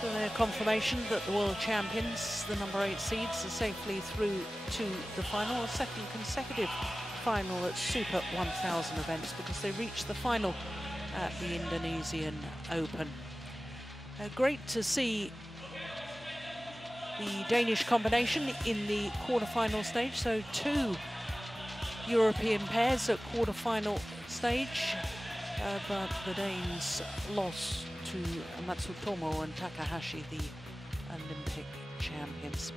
So their confirmation that the world champions, the number 8 seeds, are safely through to the final, a second consecutive final at Super 1000 events, because they reached the final at the Indonesian Open. Great to see the Danish combination in the quarterfinal stage. So 2 European pairs at quarterfinal stage, but the Danes lost to Matsutomo and Takahashi, the Olympic champions.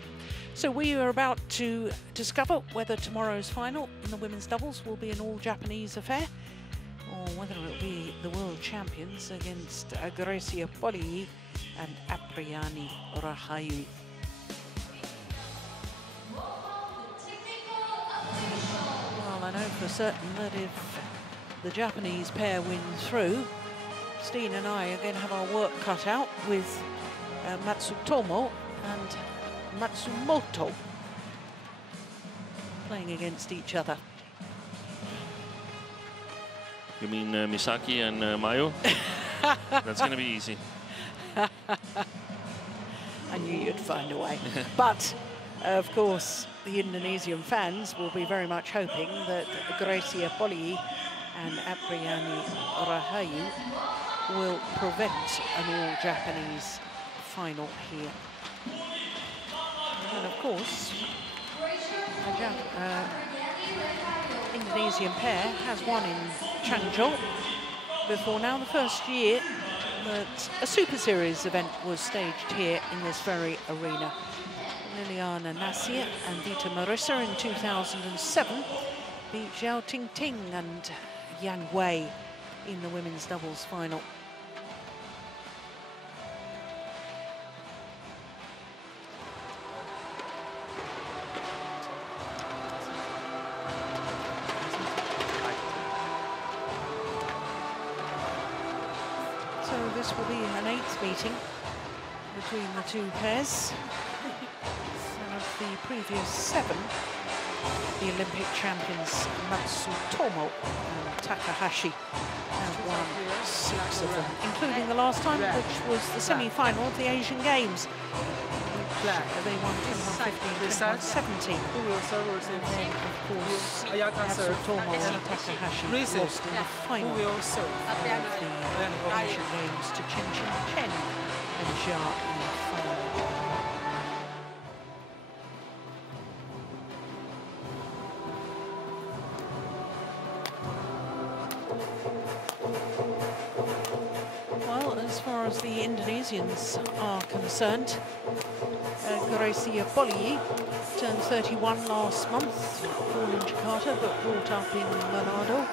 So we are about to discover whether tomorrow's final in the women's doubles will be an all-Japanese affair, or whether it will be the world champions against POLII and Apriyani RAHAYU. Well, I know for certain that if the Japanese pair win through, Steen and I are going to have our work cut out with Matsutomo and Matsumoto playing against each other. You mean Misaki and Mayo? That's going to be easy. I knew you'd find a way. But, of course, the Indonesian fans will be very much hoping that POLII and Apriyani RAHAYU will prevent an all-Japanese final here. And, of course, Indonesian pair has won in Changzhou before now, the first year that a Super Series event was staged here in this very arena. Liliana Nasir and Vita Marissa in 2007 beat Zhao Tingting and Yang Wei in the women's doubles final. So this will be an 8th meeting between the 2 pairs. And of the previous 7, the Olympic champions Matsutomo and Takahashi have won 6 of them, including the last time, which was the semi-final of the Asian Games. They won 21-15, 21-17. And then, of course, Matsutomo and Takahashi lost in the final of the Asian Games to Chen Chen and Jia in the final. Well, as far as the Indonesians are concerned, POLII turned 31 last month, born in Jakarta but brought up in Manado,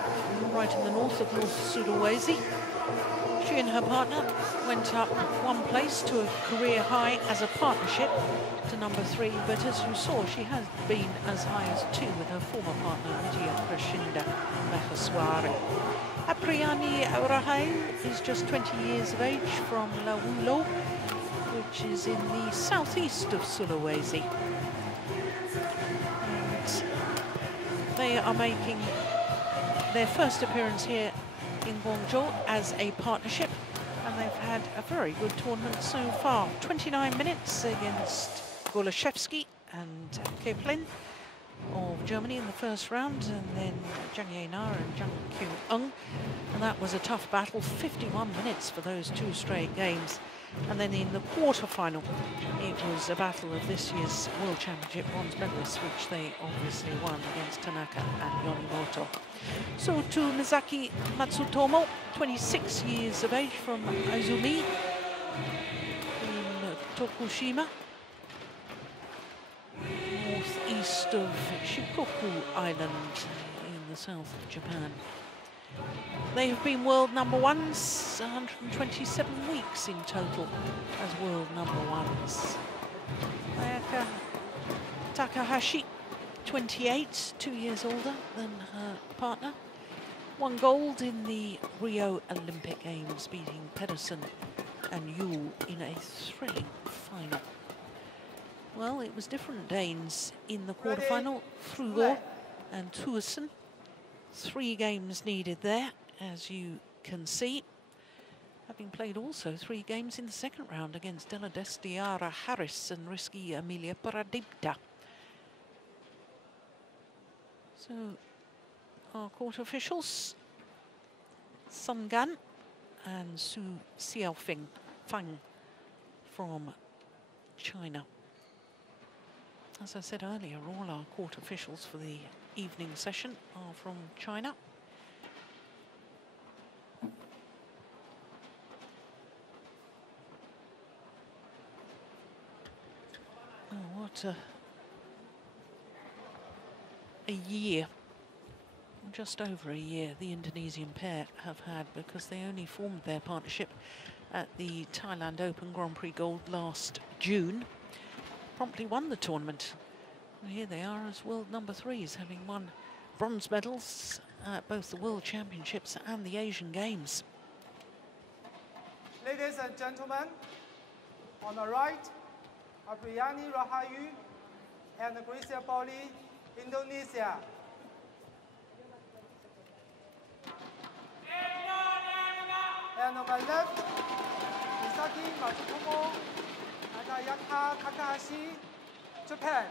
right in the north of North Sulawesi. She and her partner went up 1 place to a career high as a partnership to number 3, but as you saw, she has been as high as 2 with her former partner, Lydia Crescinda Maheswari. Apriyani RAHAYU is just 20 years of age from Lawulo, which is in the southeast of Sulawesi. And they are making their first appearance here in Guangzhou as a partnership, and they've had a very good tournament so far. 29 minutes against Goloszewski and Keplin of Germany in the first round, and then Zhang Yenar and Zhang Kyung-eung, and that was a tough battle. 51 minutes for those 2 straight games. And then in the quarter-final, it was a battle of this year's World Championship bronze medalists, which they obviously won against Tanaka and Yonimoto. So to Misaki Matsutomo, 26 years of age from Azumi in Tokushima, northeast of Shikoku Island in the south of Japan. They have been world number 1s 127 weeks in total as world number 1s. Ayaka Takahashi, 28, 2 years older than her partner, won gold in the Rio Olympic Games, beating Pedersen and Yu in a thrilling final. Well, it was different Danes in the quarterfinal, Frugor and Thuesen. 3 games needed there, as you can see. having played also 3 games in the second round against Della Destiara Harris and Risky Amelia Pradipta. So our court officials, Sun Gan and Su Xiaofing Fang from China. As I said earlier, all our court officials for the evening session are from China. Oh, what a year, just over a year, the Indonesian pair have had, because they only formed their partnership at the Thailand Open Grand Prix Gold last June. Promptly won the tournament. And here they are as world number 3s, having won bronze medals at both the World Championships and the Asian Games. Ladies and gentlemen, on the right, Apriani Rahayu and Gracia POLII, Indonesia. And on my left, MATSUTOMO and Takahashi, Japan.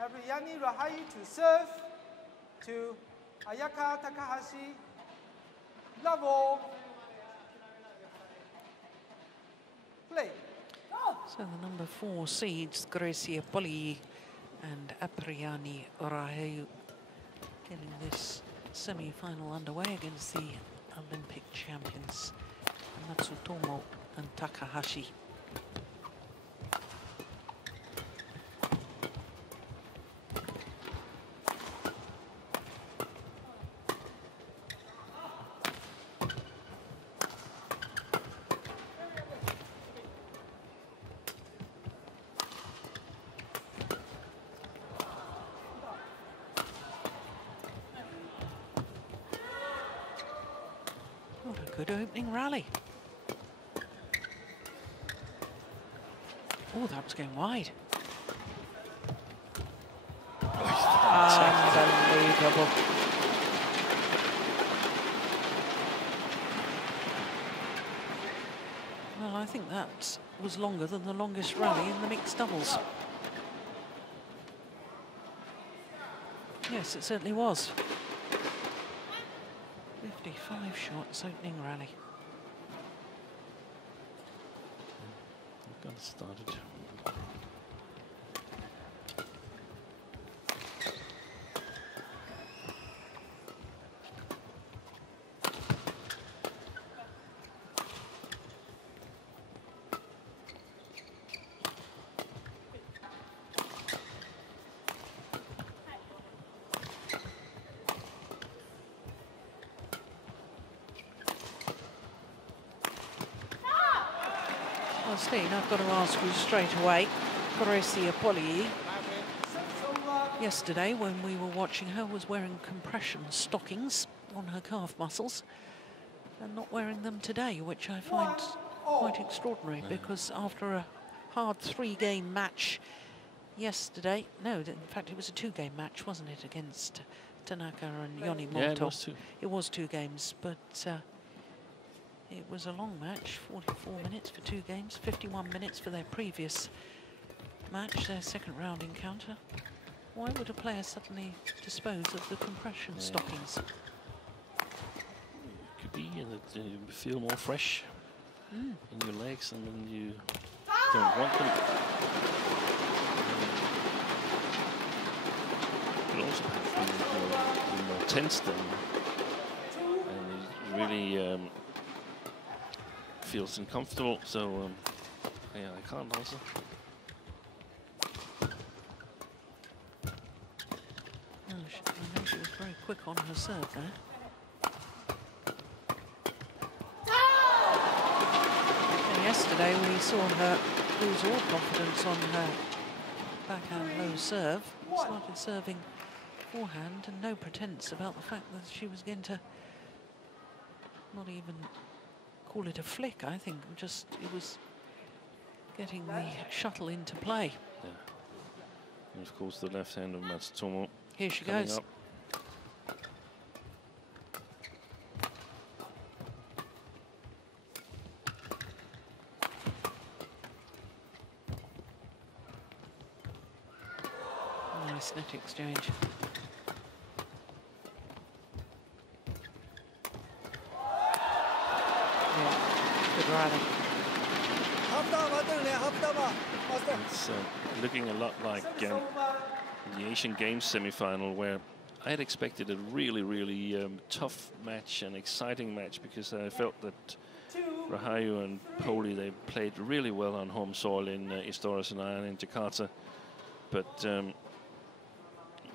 Apriani Rahayu to serve to Ayaka Takahashi, level, play. So the number 4 seeds, Gracia POLII and Apriani Rahayu, getting this semi-final underway against the Olympic champions, Matsutomo and Takahashi. What a good opening rally. Oh, that was going wide. Unbelievable. Well, I think that was longer than the longest rally in the mixed doubles. Yes, it certainly was. 55 shots opening rally. Got it started. Well, Steen, I've got to ask you straight away. Gracia POLII, yesterday when we were watching her, was wearing compression stockings on her calf muscles and not wearing them today, which I find quite extraordinary, because after a hard 3-game match yesterday, no, in fact it was a 2-game match, wasn't it, against Tanaka and Yoni Moto? Yeah, it was 2. It was 2 games, but it was a long match, 44 minutes for 2 games, 51 minutes for their previous match, their second round encounter. Why would a player suddenly dispose of the compression stockings? Could be that you feel more fresh in your legs, and then you don't want them. You could also feel more tensed and really feels uncomfortable. So yeah, I can't also. I know she was very quick on her serve there. And yesterday we saw her lose all confidence on her backhand low serve. Started serving forehand, and no pretense about the fact that she was going to not even call it a flick. I think just it was getting the shuttle into play. Yeah. And of course the left hand of Matsutomo. Here she goes. Up. Nice net exchange. Yeah, good rally. It's looking a lot like the Asian Games semi-final, where I had expected a really tough match, an exciting match, because I felt that RAHAYU and POLII, they played really well on home soil in Istora Senayan in Jakarta. But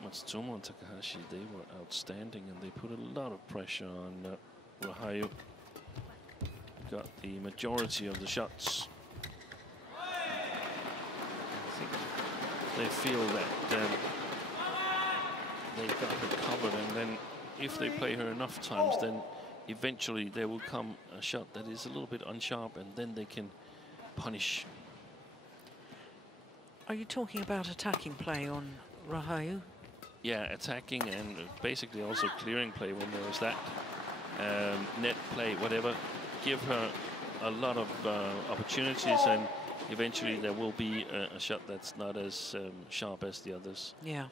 Matsutomo and Takahashi, they were outstanding, and they put a lot of pressure on RAHAYU. Got the majority of the shots. I think they feel that they've got her covered, and then if they play her enough times, then eventually there will come a shot that is a little bit unsharp, and then they can punish. Are you talking about attacking play on RAHAYU? Yeah, attacking and basically also clearing play when there is that. Net play, whatever. Give her a lot of opportunities, and eventually there will be a shot that's not as sharp as the others. Yeah.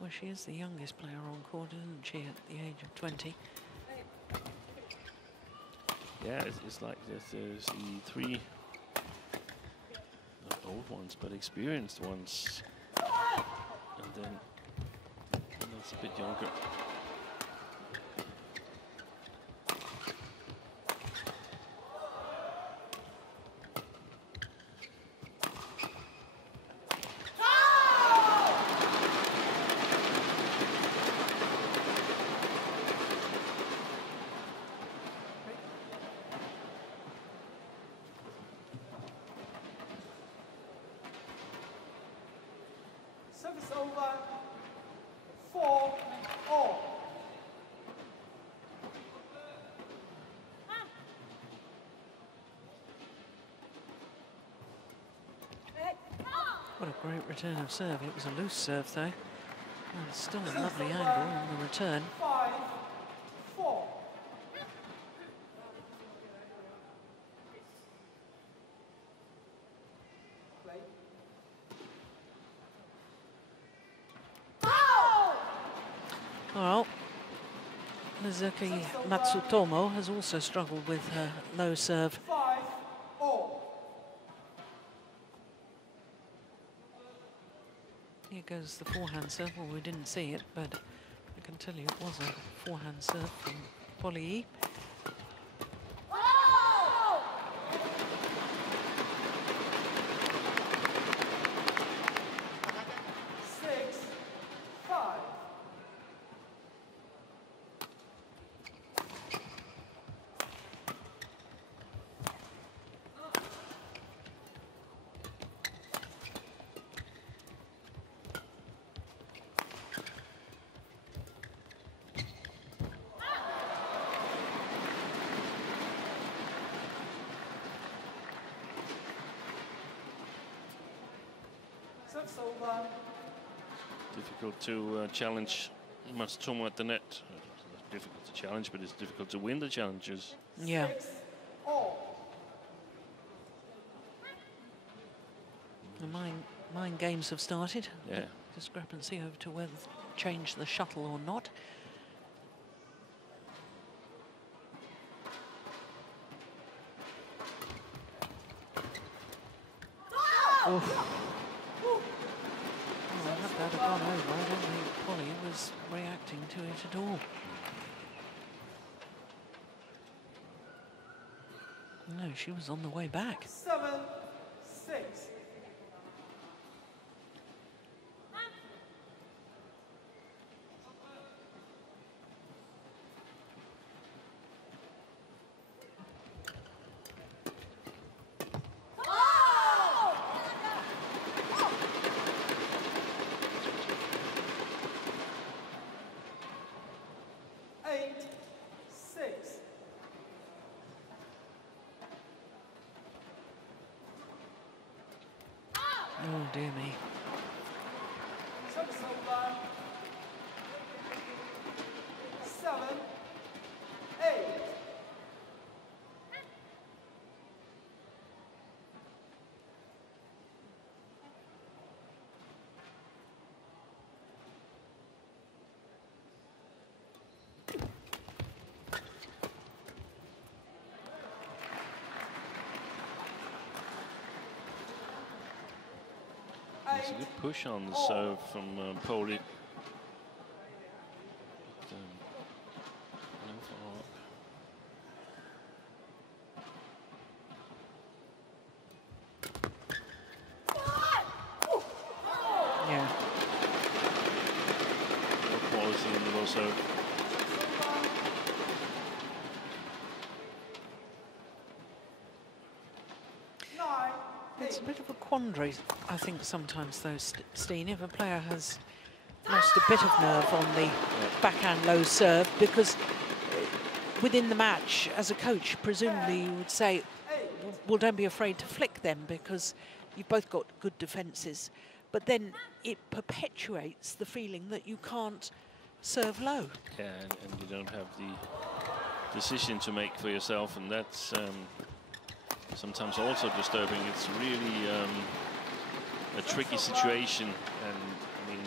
Well, she is the youngest player on court, isn't she, at the age of 20? Yeah, it's like there's the three, not old ones, but experienced ones. And then that's a bit younger. Service over. 4-all. What a great return of serve. It was a loose serve, though. And it's still a lovely angle on the return. 5-4. Play. Well, Mizuki Matsutomo has also struggled with her low serve. 5-all. Here goes the forehand serve. Well, we didn't see it, but I can tell you it was a forehand serve from POLII. 6-5. Service over. Difficult to challenge Matsutomo at the net. Difficult to challenge, but it's difficult to win the challenges. Yeah. 6-all. The mind games have started. Yeah. Discrepancy over to whether to change the shuttle or not. Oof. Oh, had that have gone over, I don't think POLII was reacting to it at all. No, she was on the way back. 7-6. Oh, dear me. Service over. 7-8. It's a good push on the serve from POLII. No follow-up. Yeah. No quality in the low serve. It's a bit of a quandary, I think, sometimes, though, Steen, if a player has lost a bit of nerve on the backhand low serve, because within the match, as a coach, presumably you would say, well, don't be afraid to flick them because you've both got good defences. But then it perpetuates the feeling that you can't serve low. Yeah, and you don't have the decision to make for yourself, and that's sometimes also disturbing. It's really a tricky situation, and I mean,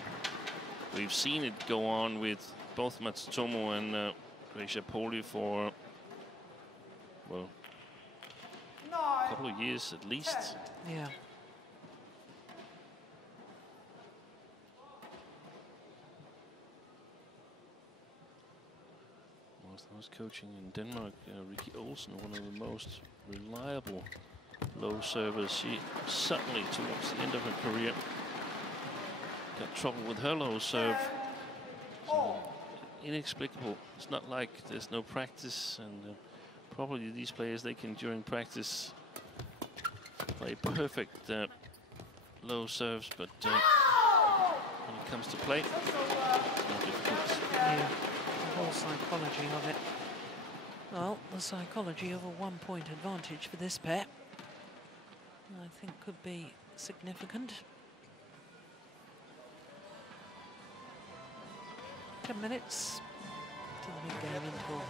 we've seen it go on with both Matsutomo and POLII for, well, a couple of years at least. Yeah. I was coaching in Denmark, Ricky Olsen, one of the most reliable low servers. She suddenly, towards the end of her career, got trouble with her low serve. So, inexplicable. It's not like there's no practice, and probably these players, they can, during practice, play perfect low serves, but when it comes to play, it's more difficult. Yeah. The whole psychology of it. Well, the psychology of a one-point advantage for this pair, I think, could be significant. 10 minutes to the big game interval.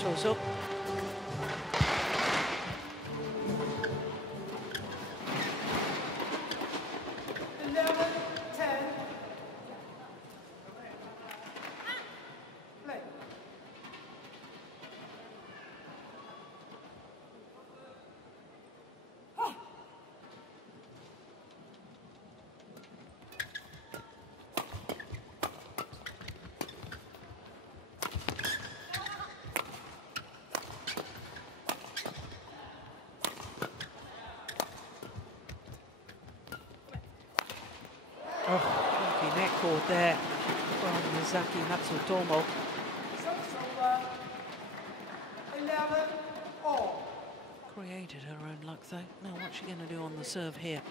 Santoso. Oh, lucky neck cord there from Mizaki Matsutomo. 11-all. Created her own luck, though. Now, what's she going to do on the serve here?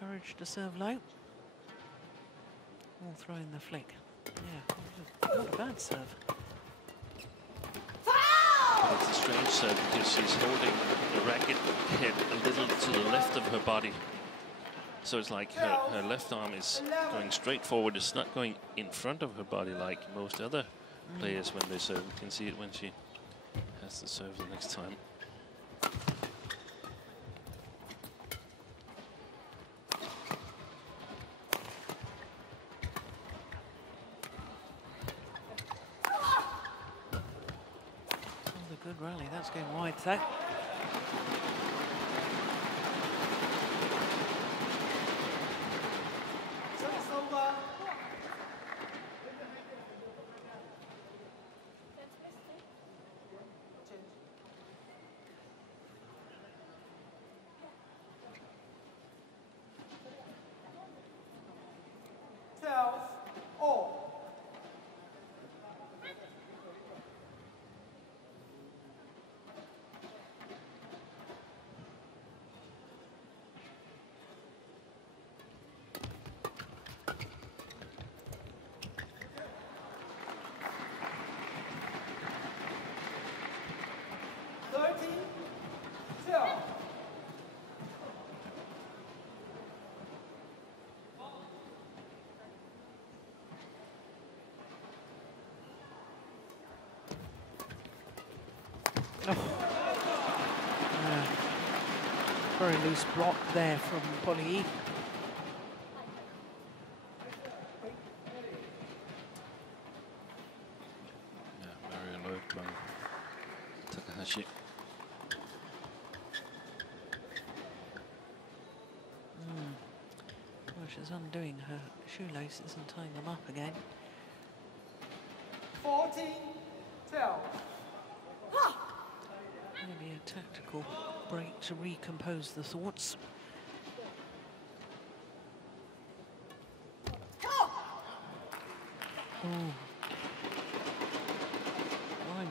Courage to serve low. Or throwing the flick. Yeah, not a bad serve. It's a strange serve because she's holding the racket head a little to the left of her body. So it's like her left arm is going straight forward. It's not going in front of her body like most other players when they serve. You can see it when she has to serve the next time. Good rally, that's going wide though. Very loose block there from POLII. Very alert by Takahashi. Well, she's undoing her shoelaces and tying them up again. 14-12. Maybe a tactical break to recompose the thoughts. Line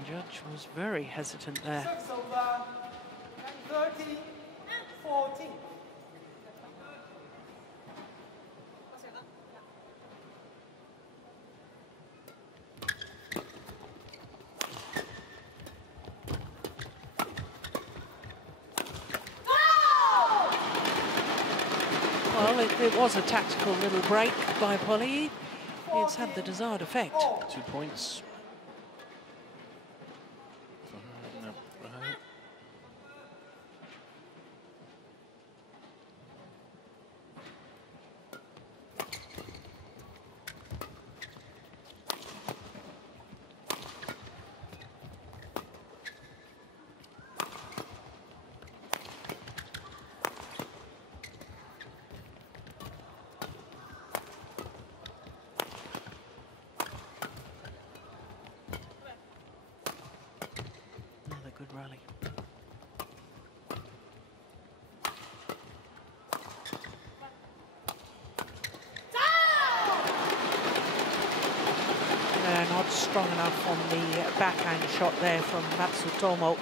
judge was very hesitant there. 6 over, 13-14. Well, it was a tactical little break by POLII. It's had the desired effect. 2 points. No, RAHAYU. Another good rally. Not strong enough on the backhand shot there from Matsutomo.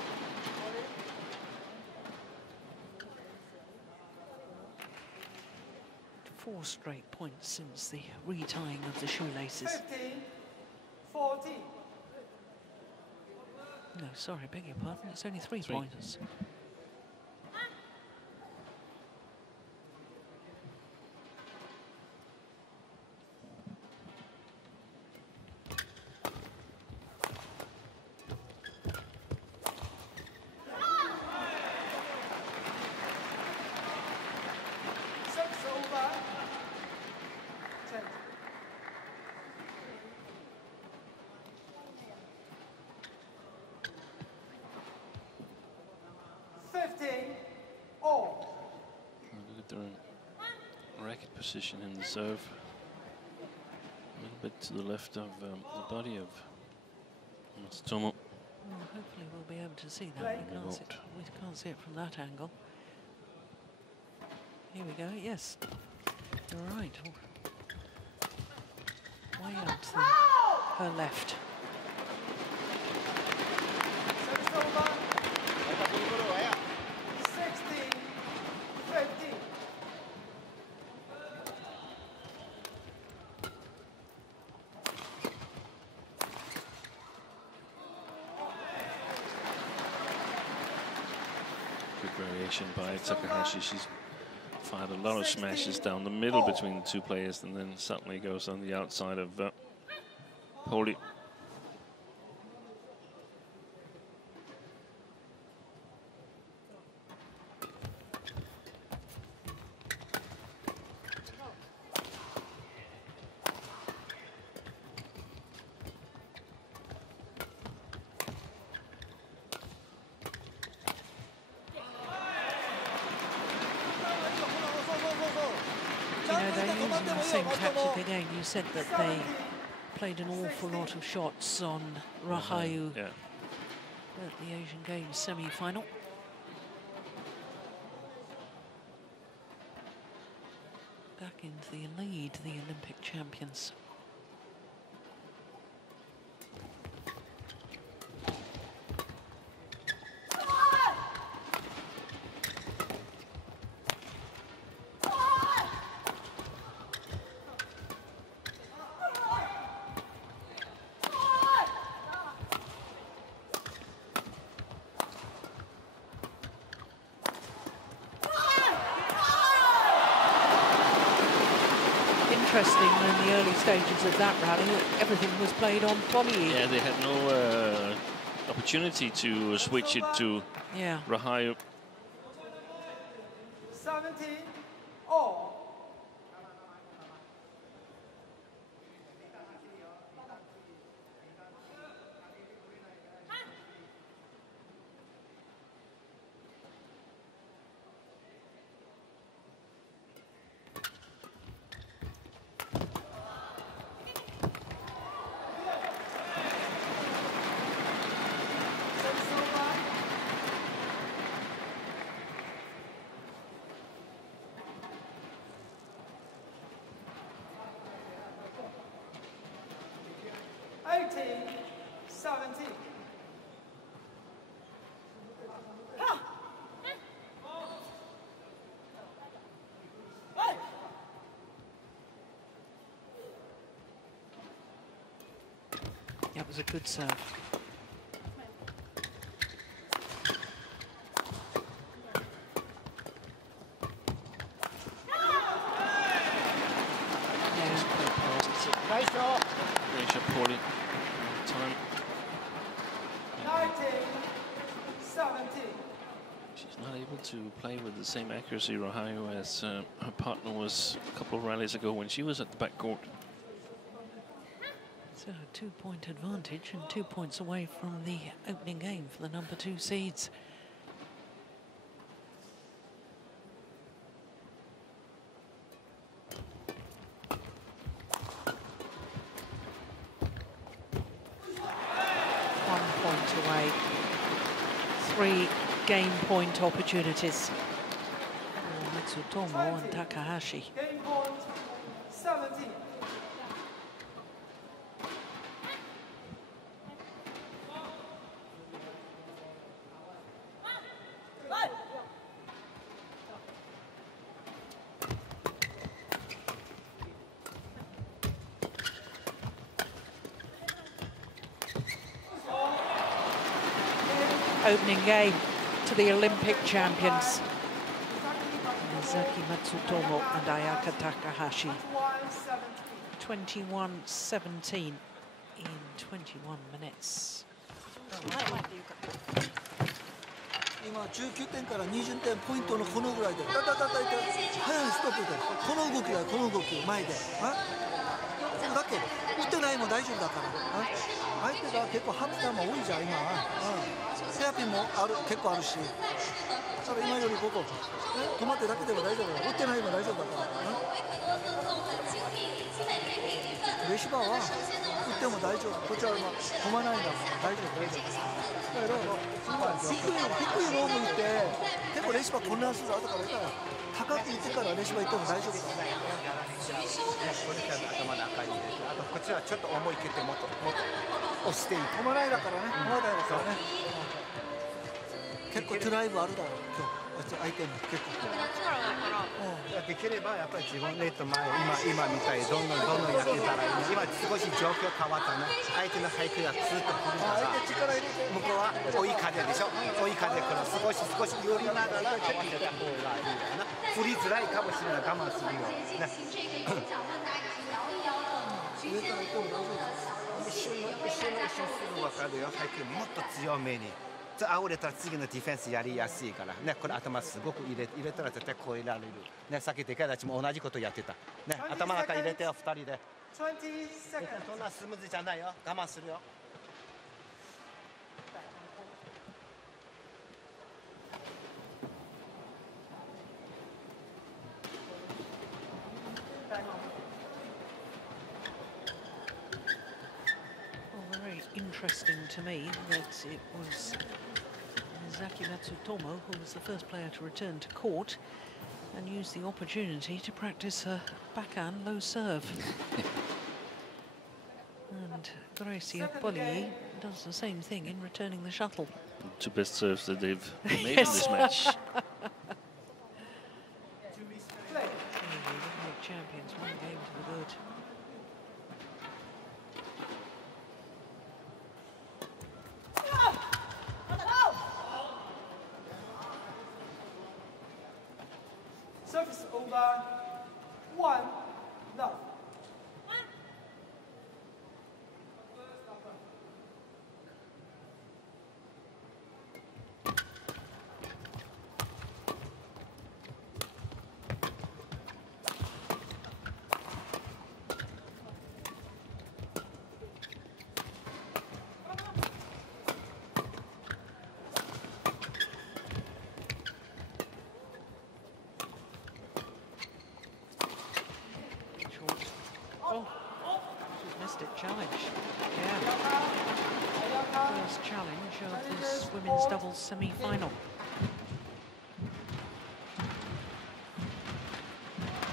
Four straight points since the retying of the shoelaces. 15-14. No, sorry, beg your pardon. It's only 3 points. Look at the racket position in the serve. A little bit to the left of the body of Matsutomo. Well, hopefully we'll be able to see that. We can't see it from that angle. Here we go. Yes, you're right. Way out to her left. Good variation by Takahashi. She's fired a lot of smashes down the middle between the two players and then suddenly goes on the outside of POLII. Same tactic again. You said that they played an awful lot of shots on RAHAYU at the Asian Games semi-final. Back into the lead, the Olympic champions. Interesting in the early stages of that rally, everything was played on POLII. Yeah, they had opportunity to switch it to RAHAYU. 17 all. That was a good serve. Indonesia POLII time. 19-17. She's not able to play with the same accuracy, RAHAYU, as her partner was a couple of rallies ago when she was at the backcourt. So a 2-point advantage and 2 points away from the opening game for the number 2 seeds. Away. 3 game point opportunities for Matsutomo and Takahashi. Game point 17. Opening game to the Olympic champions, Miyazaki Matsutomo and Ayaka Takahashi. 21-17 in 21 minutes. 今19点から20点ポイントのこのぐらいで、だいたい早いストップで、この動きだ、この動き前で、だけ打ってないも大丈夫だから、相手が結構ハムスターも多いじゃん今、ヘアピンも結構あるし、だから今よりここ止まってだけでも大丈夫だ、打ってないも大丈夫だから。レシバーは打っても大丈夫、こっちは今止まないんだから大丈夫大丈夫。だから低いローブ打って結構レシバー混乱する後から高く打ってからレシバー行っても大丈夫だ。これから頭の赤い入れて、あとこっちはちょっと思い切ってもっと押していい。止まないだからね、止まないだからね。結構トライブあるだろう今日。相手に結構できればやっぱり自分ネット前今みたいにどんどんやってたらいい。今少し状況変わったね。相手の配球がずっと来るから向こうは追い風でしょ。追い風から少し寄りながら合わせた方がいいよな。振りづらいかもしれない。我慢するよね。上から行っても大丈夫。一瞬すぐ分かるよ。配球もっと強めに。煽れたら次のディフェンスやりやすいからね。これ頭すごく入れたら絶対超えられるね。さっきでかいたちも同じことやってたね。頭の中入れてよ2人で。そんなスムーズじゃないよ。我慢するよ。Interesting to me that it was Miyazaki Matsutomo who was the first player to return to court and use the opportunity to practice her backhand low serve. And POLII does the same thing in returning the shuttle. 2 best serves that they've made in this match. Champions, 1 game to the good. Service over 1 love. Yeah. First challenge of this women's doubles semi-final.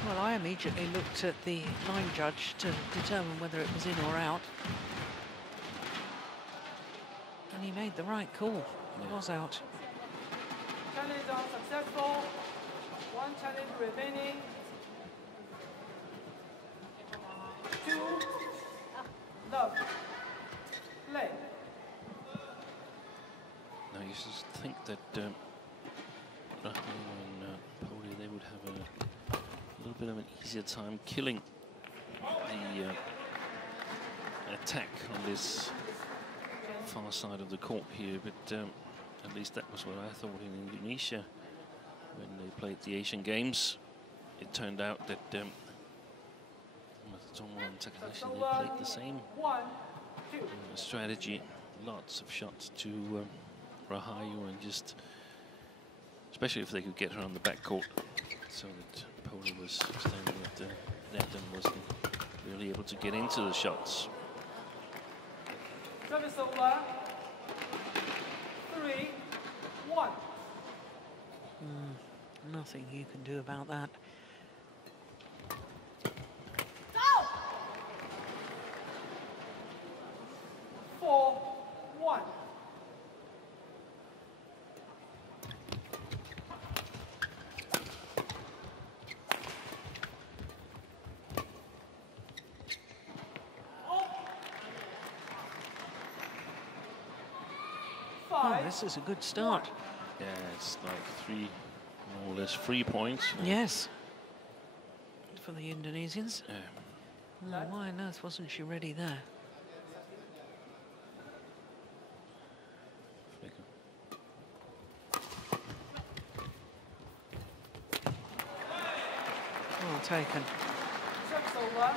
Well, I immediately looked at the line judge to determine whether it was in or out. And he made the right call. It was out. Challenge unsuccessful. One challenge remaining. 2 love. Play. Now you just think that RAHAYU and POLII, they would have a little bit of an easier time killing the attack on this far side of the court here, but at least that was what I thought in Indonesia when they played the Asian Games. It turned out that MATSUTOMO and TAKAHASHI, they played the same strategy. Lots of shots to RAHAYU, and just, especially if they could get her on the back court, so that POLII was standing at the net and wasn't really able to get into the shots. Service over. 3-1. Nothing you can do about that. 4-1. Oh, this is a good start. Yeah, it's like more or less 3 points. Yes. For the Indonesians. Yeah. Oh, why on earth wasn't she ready there? Well taken. Service over.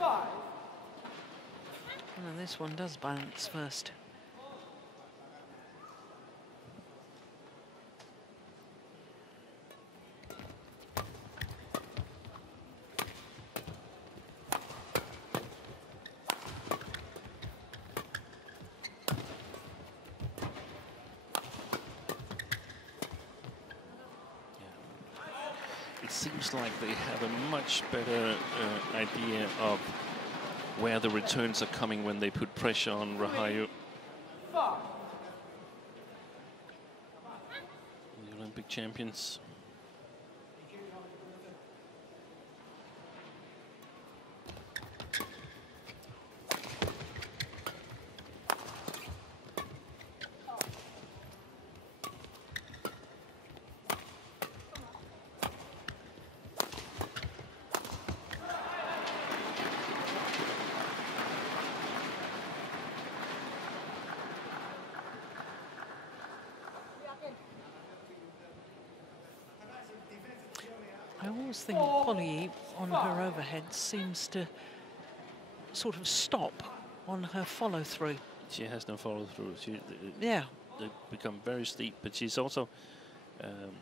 2-5. And this one does bounce first. It seems like they have a much better idea of where the returns are coming when they put pressure on RAHAYU. The Olympic champions. I always think POLII on her overhead seems to sort of stop on her follow-through. She has no follow-through. Yeah. They become very steep, but she's also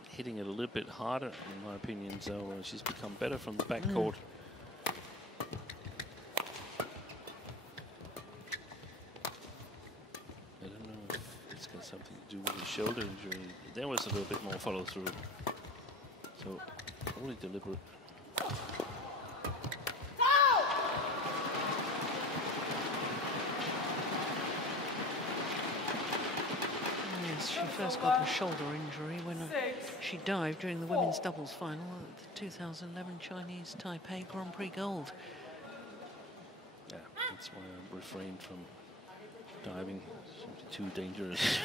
hitting it a little bit harder, in my opinion. So she's become better from the back court. I don't know if it's got something to do with the shoulder injury. There was a little bit more follow-through. So only deliberate. Yes, she first got a shoulder injury when she dived during the women's doubles final at the 2011 Chinese Taipei Grand Prix Gold. Yeah, that's why I refrained from diving. It's too dangerous.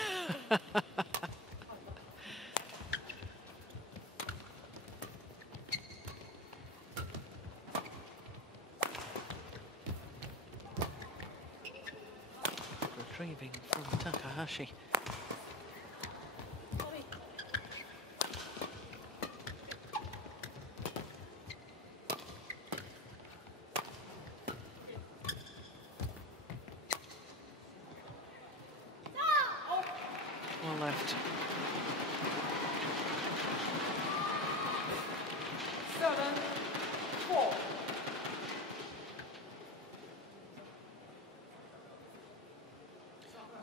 Retrieving from Takahashi. Well left. 7-4.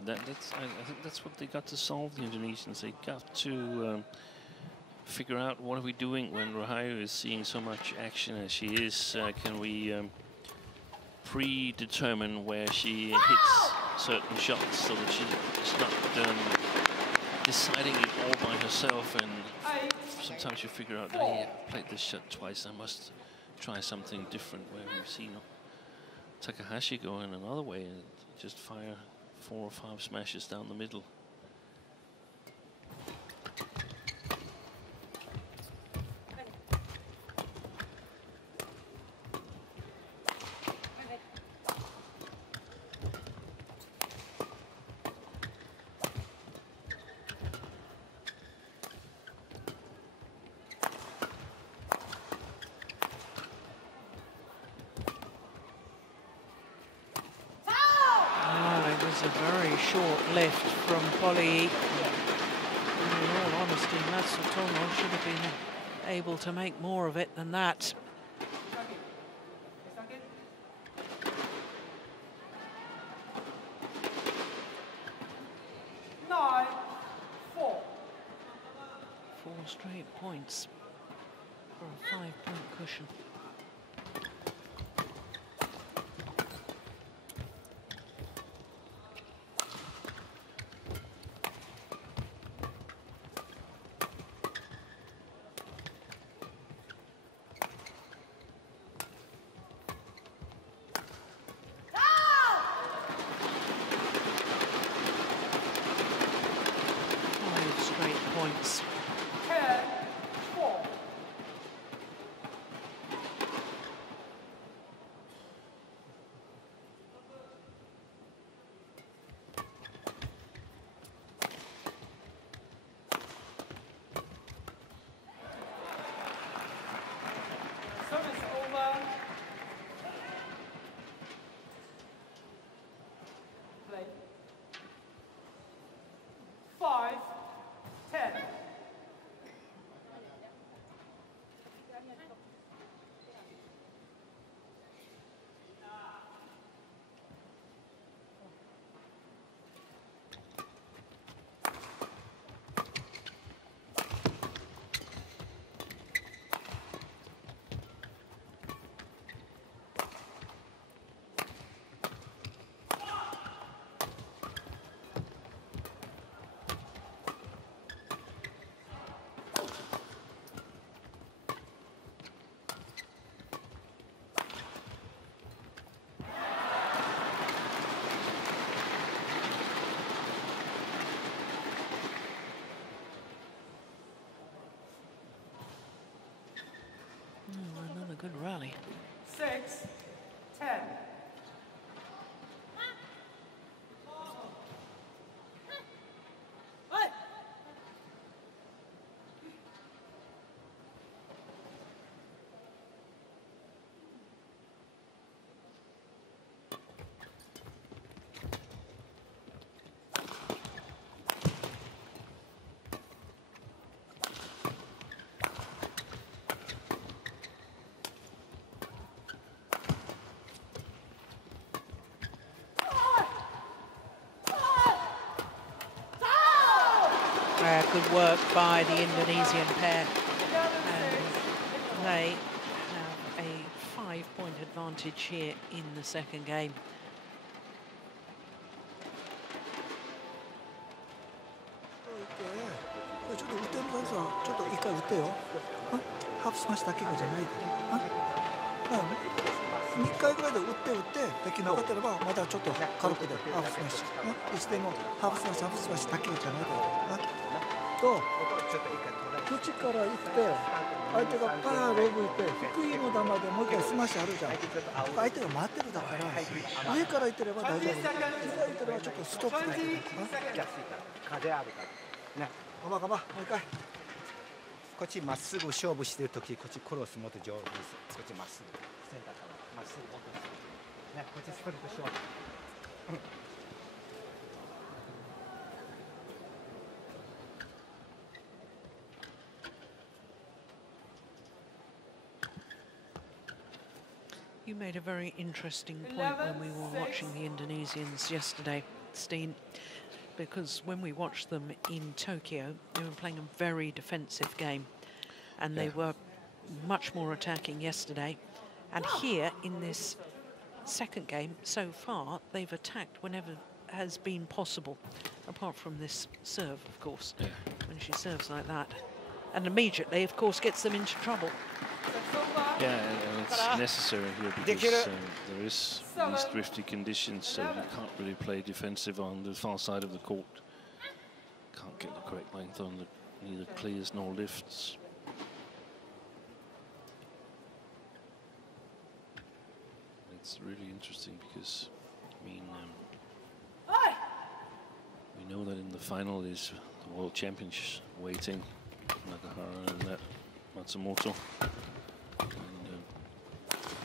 I think that's what they got to solve, the Indonesians. They got to figure out what are we doing when RAHAYU is seeing so much action as she is. Can we predetermine where she hits certain shots so that she's not deciding it all by herself, and sometimes you figure out, hey, I played this shot twice, I must try something different, where we've seen Takahashi go in another way and just fire 4 or 5 smashes down the middle. A very short left from POLII. In all honesty, Matsutomo should have been able to make more of it than that. Four straight points for a 5-point cushion. Points. 10-4. Service over. Play. 5-10. Another good rally. 6-10. Good work by the Indonesian pair. And they have a 5-point advantage here in the second game. You made a very interesting point when we were watching the Indonesians yesterday, Steen. because when we watched them in Tokyo, they were playing a very defensive game, and they were much more attacking yesterday. And here in this second game, so far, they've attacked whenever has been possible, apart from this serve, of course, when she serves like that. And immediately, of course, gets them into trouble. Yeah, and it's necessary here because there is these drifty conditions, so you can't really play defensive on the far side of the court. Can't get the correct length on the neither clears nor lifts. It's really interesting because, I mean, we know that in the final is the World Championships waiting, Nakahara and Matsumoto. And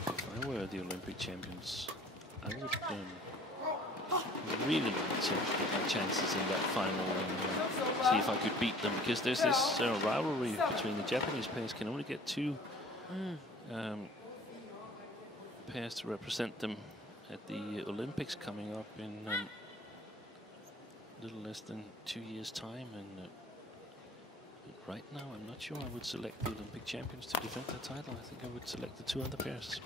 if I were the Olympic champions, I would really like to get my chances in that final and see if I could beat them, because there's this rivalry between the Japanese pairs. Can only get two pairs to represent them at the Olympics coming up in a little less than 2 years' time, and right now I'm not sure I would select the Olympic champions to defend the title. I think I would select the two other pairs.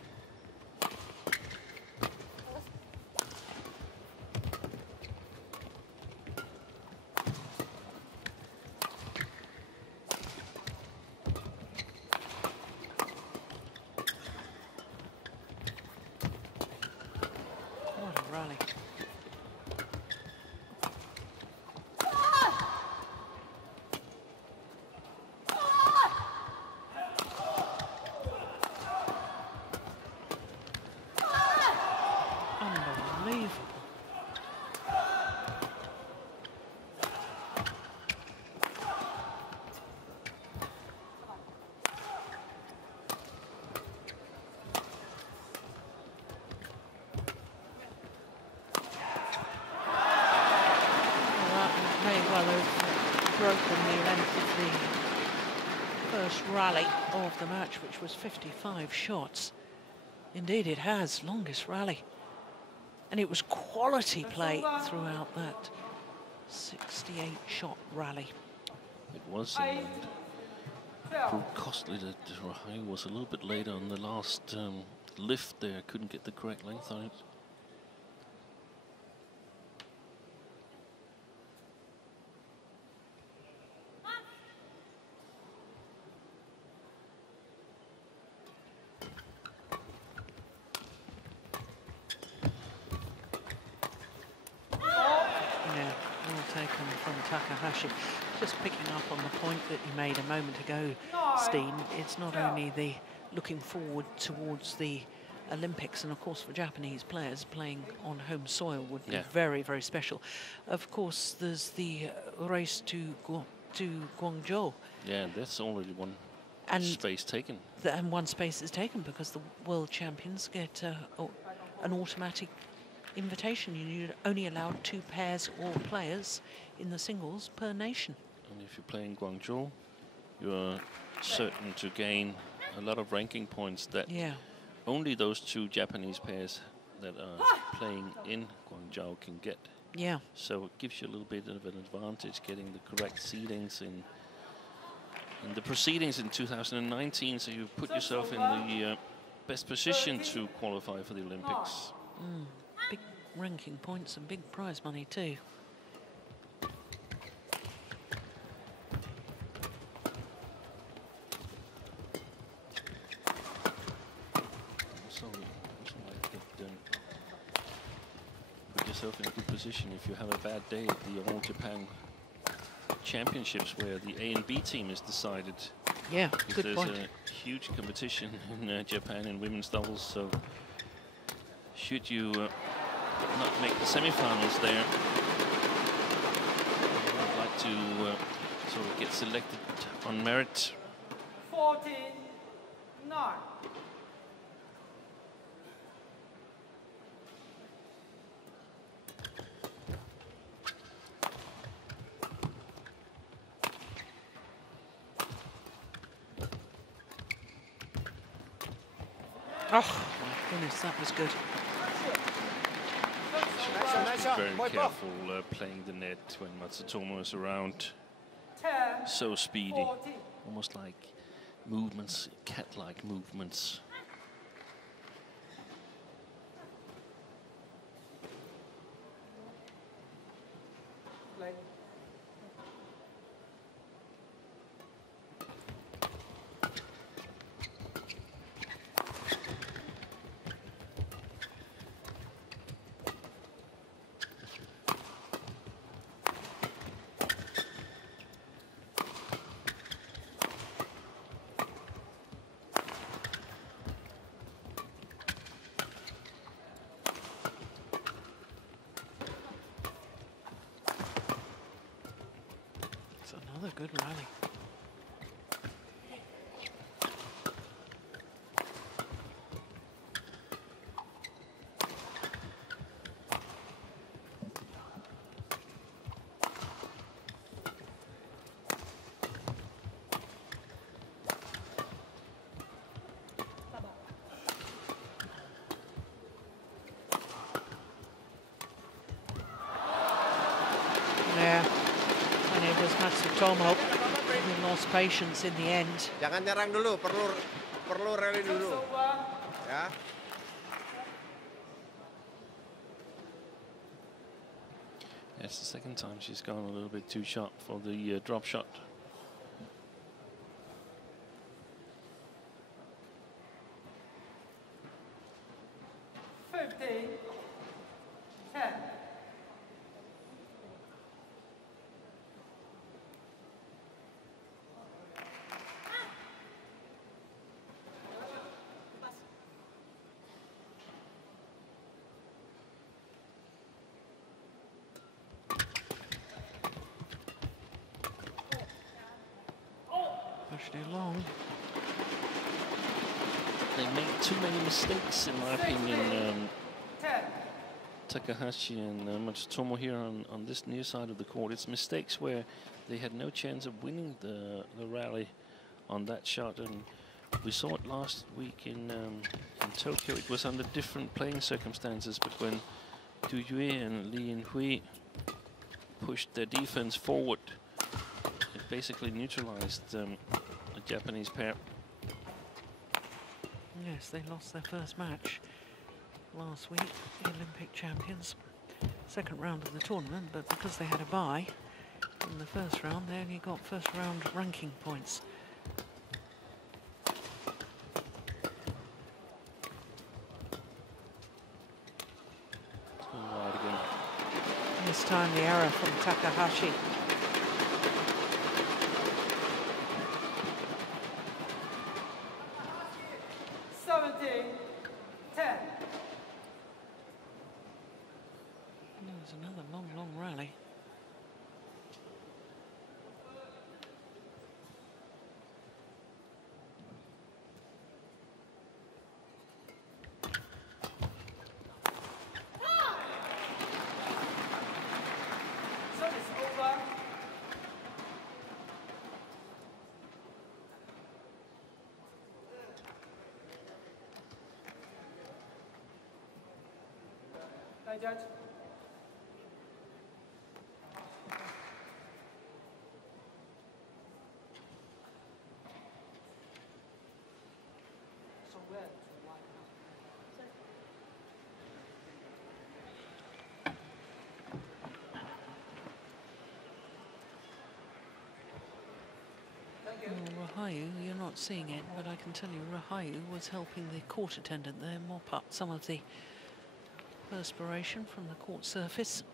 Broken the length of the first rally of the match, which was 55 shots. Indeed it has, longest rally. And it was quality play throughout that 68-shot rally. It was, and proved costly that RAHAYU was a little bit later on the last lift there, couldn't get the correct length on it. Takahashi. Just picking up on the point that you made a moment ago, Steen, it's not only the looking forward towards the Olympics, and of course for Japanese players playing on home soil would be very, very special. Of course, there's the race to Guangzhou. Yeah, that's already one space taken. And one space is taken because the world champions get an automatic invitation. You're only allowed 2 pairs or players in the singles per nation. And if you play in Guangzhou, you're certain to gain a lot of ranking points that only those 2 Japanese pairs that are playing in Guangzhou can get. Yeah. So it gives you a little bit of an advantage getting the correct seedings in the proceedings in 2019. So you put yourself in the best position to qualify for the Olympics. Big ranking points and big prize money too. Put yourself in a good position if you have a bad day at the All Japan Championships, where the A and B team is decided. Yeah, good point. There's a huge competition in Japan in women's doubles, so should you not make the semi-finals there, I'd like to sort of get selected on merit. 14-9. Oh, my goodness, that was good. Just be very careful playing the net when Matsutomo is around. 10, So speedy, 14. almost like movements, cat-like movements. Play. It's another good rally. Yeah, and it was Matsutomo who lost patience in the end. Jangan nyerang dulu, perlu rally dulu. Ya. It's the second time she's gone a little bit too sharp for the drop shot. Pushed it long. They made too many mistakes, in my opinion. Takahashi and Matsutomo here on this near side of the court. It's mistakes where they had no chance of winning the rally on that shot, and we saw it last week in Tokyo. It was under different playing circumstances, but when Du Yue and Li Yinhui pushed their defense forward, it basically neutralized the Japanese pair. Yes, they lost their first match last week, the Olympic champions. Second round of the tournament, but because they had a bye in the first round, they only got first round ranking points. Wide again. This time the error from Takahashi. Another long rally. So it's over. Hi, Judge. RAHAYU, you're not seeing it, but I can tell you RAHAYU was helping the court attendant there mop up some of the perspiration from the court surface.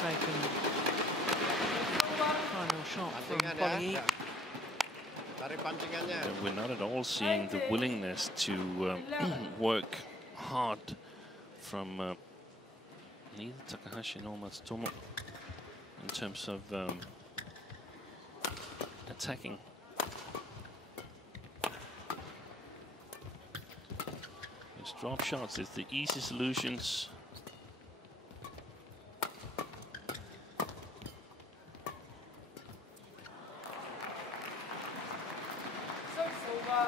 Taken. Final shot from POLII. we're not at all seeing the willingness to work hard from neither Takahashi nor Matsutomo in terms of attacking. These drop shots is the easy solutions. On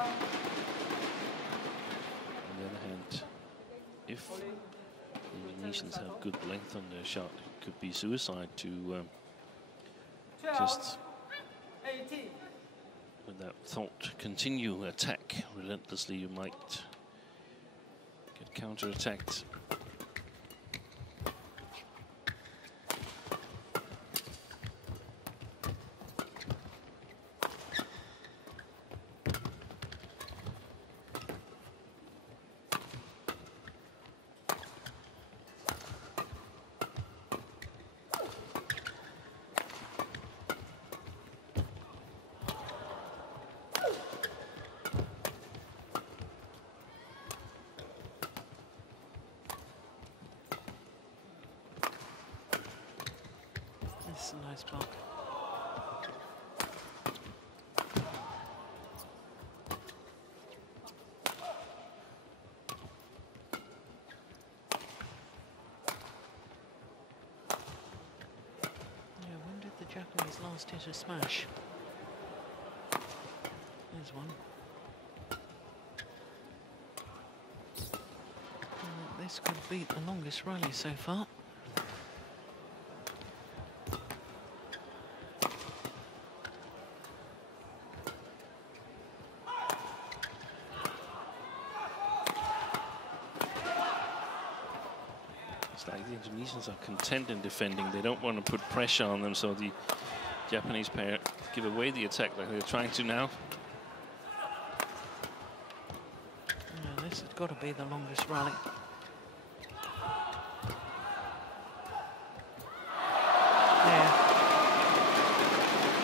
the other hand, if the Indonesians have good length on their shot, it could be suicide to just, with that thought, continue attack relentlessly. You might get counter-attacked. That's a nice block. Yeah, when did the Japanese last hit a smash? There's one. This could beat the longest rally so far. It's like the Indonesians are content in defending. They don't want to put pressure on them, so the Japanese pair give away the attack like they're trying to now. Yeah, this has got to be the longest rally. There.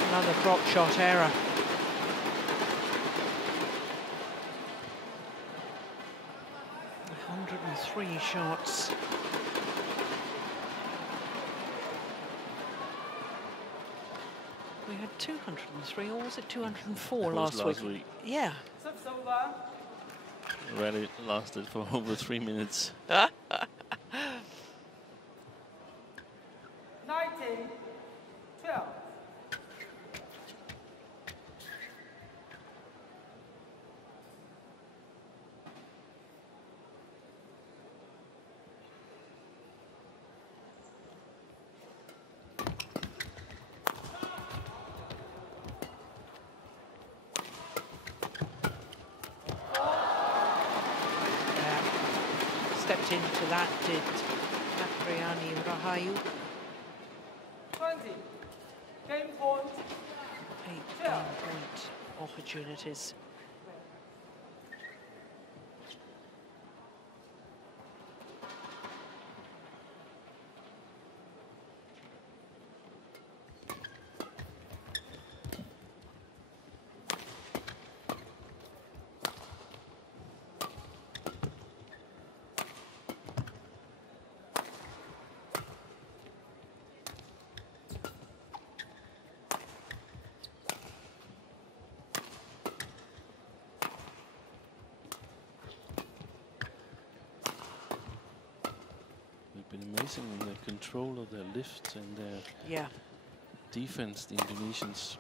Another drop shot error. Three shots. We had 203, or was it 204 last week? Yeah. The rally lasted for over 3 minutes. 19-12. Stepped into that, did RAHAYU. 20. Game point. 8 game point opportunities. Been amazing in their control of their lifts and their defense, the Indonesians.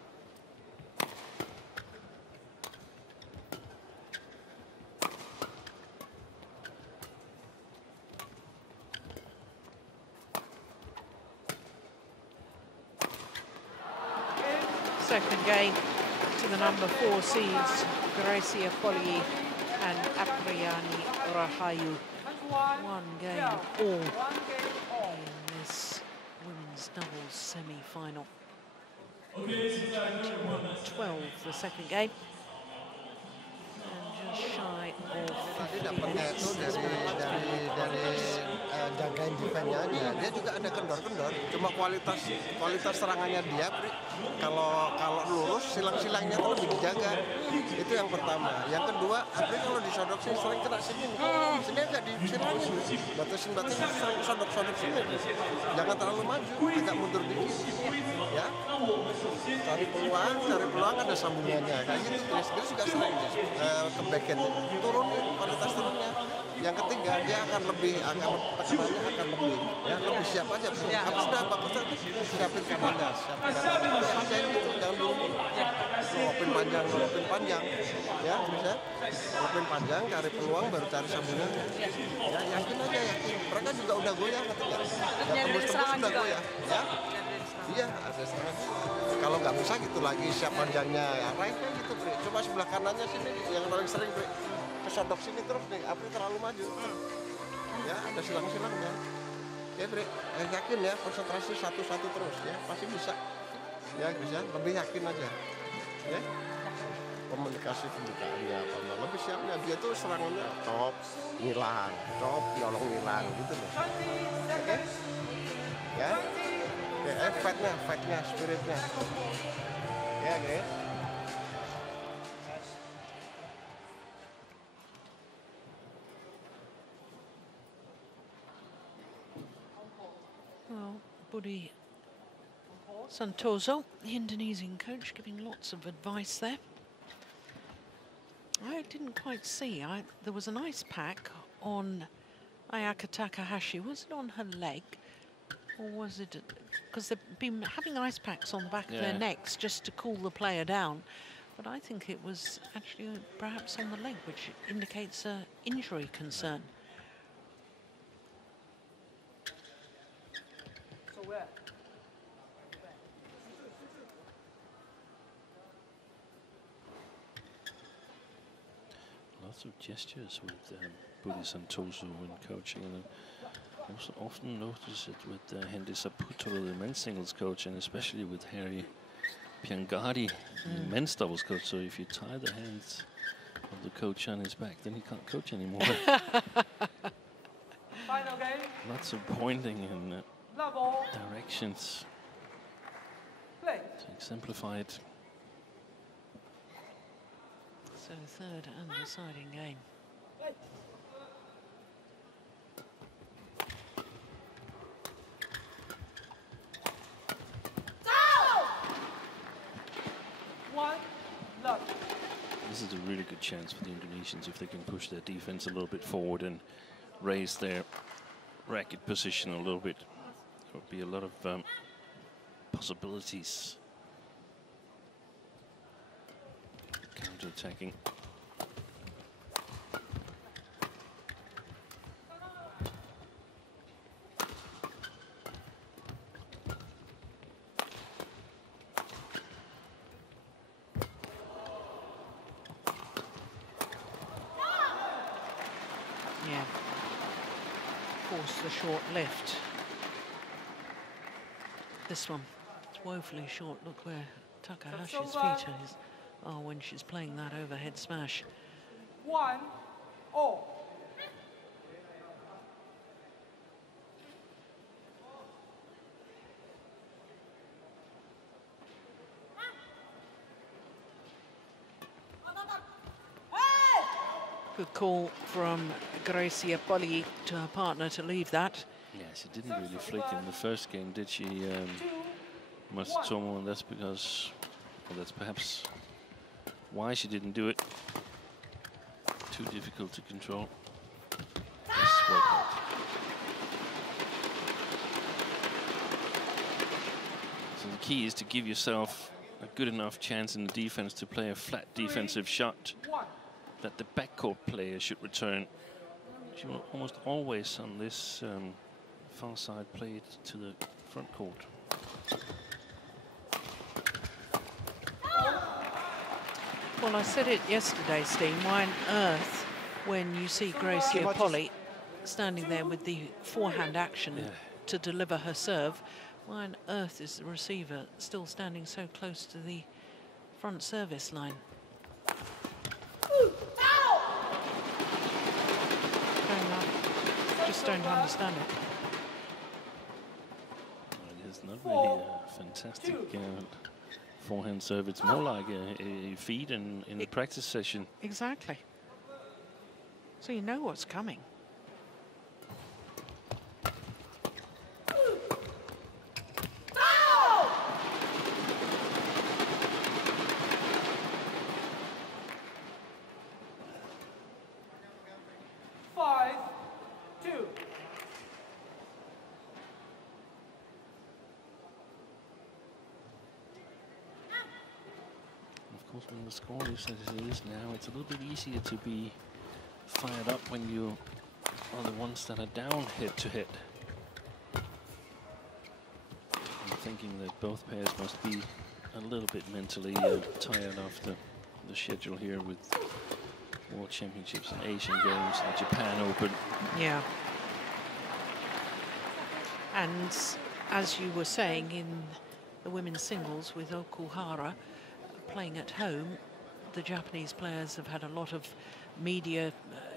Second game to the number 4 seeds, POLII and RAHAYU. One game all in this women's doubles semi-final. 21-12 the second game. And just shy of 50 minutes. Dari jagain defense-nya, dia juga ada kendor-kendor. Cuma kualitas serangannya dia, kalau lurus silang-silangnya tuh lebih dijaga. Itu yang pertama. Yang kedua, April kalau disodok sih sering kena sini. Sini agak disilangin. Batasin sering sodok sini. Jangan terlalu maju, agak mundur dikit. Ya. Cari peluang ada sambungannya. Kayak gitu. Grace juga sering ke backhand. Turunin kualitas turunnya. Yang ketiga, dia akan tekanannya akan lebih, ya, lebih siap aja. Apa sudah bagus tadi? Siapin kanannya, panjang gitu, jangan dulu ngopin panjang, ya bisa. Ngopin panjang, cari peluang, baru cari sambungan. Ya, yakin aja, yakin. Mereka juga udah goyah, ngerti nggak? Tembus-tembus udah goyah, ya. Iya, ada serangan. Kalau nggak bisa gitu lagi, siap panjangnya, ya, right-nya gitu, Bre. Coba sebelah kanannya sini, yang paling sering, Bre. Kesodok sini terus nih, April terlalu maju. Ya, ada silang-silangnya. Ya, Bre, yakin ya, konsentrasi satu-satu terus ya, pasti bisa. Ya, bisa, lebih yakin aja. Ya. Komunikasi pembukaannya apa lebih siapnya, dia tuh serangannya top, ngilang, nyolong ngilang gitu loh. Oke? Ya. Ya, fight-nya, spiritnya. Ya, Grace. Well, Budi Santoso, the Indonesian coach, giving lots of advice there. I didn't quite see. There was an ice pack on Ayaka Takahashi. Was it on her leg? Or was it... Because they've been having ice packs on the back of their necks just to cool the player down. But I think it was actually perhaps on the leg, which indicates an injury concern. Lots of gestures with Budi Santoso when coaching, and I also often notice it with Henry Saputolo, the men's singles coach, and especially with Harry Piangadi, the men's doubles coach. So if you tie the hands of the coach on his back, then he can't coach anymore. Final game. Lots of pointing in directions to exemplify it. So third and deciding game. This is a really good chance for the Indonesians if they can push their defense a little bit forward and raise their racket position a little bit. There would be a lot of possibilities. Counter-attacking. Yeah. Force the short lift. This one, it's woefully short. Look where Takahashi's feet are when she's playing that overhead smash. 1-0. Good call from Gracia POLII to her partner to leave that. Yeah, she didn't really flick in the first game, did she, Matsutomo? And that's because, well, that's perhaps why she didn't do it. Too difficult to control. Yes, well played. So the key is to give yourself a good enough chance in the defense to play a flat defensive shot that the backcourt player should return. She will almost always on this far side play it to the front court. Well, I said it yesterday, Steen, why on earth, when you see Gracia POLII standing there with the forehand action to deliver her serve, why on earth is the receiver still standing so close to the front service line? Just don't understand it. Well, it's not really a fantastic forehand serve. It's more like a feed in a practice session. Exactly. So you know what's coming. When the score is as it is now, it's a little bit easier to be fired up when you are the ones that are down head-to-head. I'm thinking that both pairs must be a little bit mentally tired after the schedule here with World Championships and Asian Games and Japan Open. Yeah. And as you were saying, in the women's singles with Okuhara, playing at home, the Japanese players have had a lot of media